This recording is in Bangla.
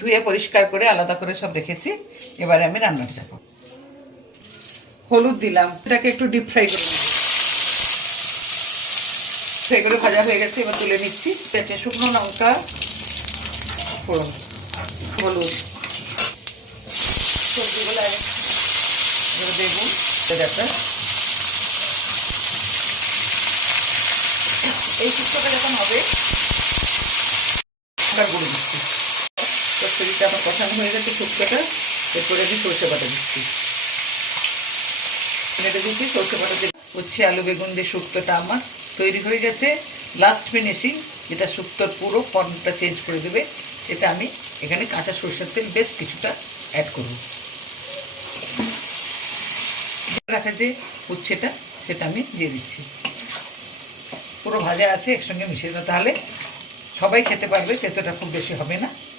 ধুয়ে পরিষ্কার করে আলাদা করে সব রেখেছি। এবারে আমি রান্নাতে যাব। হলুদ দিলাম, এটাকে একটু ডিপ ফ্রাই করে নেব। ফ্রাই করে ভাজা হয়ে গেছে, এবার তুলে নিচ্ছি। শুকনো লঙ্কা ফোড়ন, হলুদ, সবজিগুলো বেগুন, একটা এই শুক্তোটা যখন হবে গুঁড়ো দিচ্ছি। কচুরিটা আমার কষানো হয়ে গেছে শুক্তোটা। এরপরে আমি সরষে বাটা দিচ্ছি। এটা দিচ্ছি সরষে বাটা দিয়ে উচ্ছে আলু বেগুন দিয়ে শুক্তোটা আমার তৈরি হয়ে গেছে। লাস্ট ফিনিশিং যেটা শুক্তোর পুরো ফর্মটা চেঞ্জ করে দেবে, এটা আমি এখানে কাঁচা সরষের তেল বেশ কিছুটা অ্যাড করব। রাখা যে উচ্ছেটা সেটা আমি দিয়ে দিচ্ছি। পুরো ভাজা আছে, একসঙ্গে মিশিয়ে দেবো, তাহলে সবাই খেতে পারবে, তেতোটা খুব বেশি হবে না।